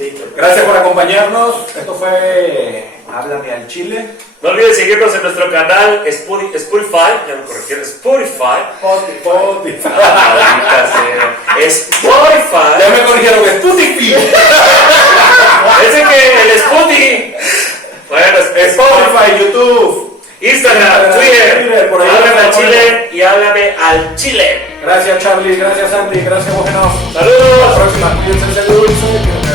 Listo. Gracias por acompañarnos. Esto fue Háblame al Chile. No olviden seguirnos en nuestro canal Spotify. Ya me corrigieron, Spotify. Maldita sea. Spotify. Ya me corrigieron Spotify. Ese que el Spotify. Bueno, Spotify, YouTube, Instagram, Twitter. por ahí. Háblame al Chile y háblame al Chile. Gracias, Charlie. Gracias, Santi. Gracias, Bogenov. Saludos. Hasta la próxima. Cuídense, saludos.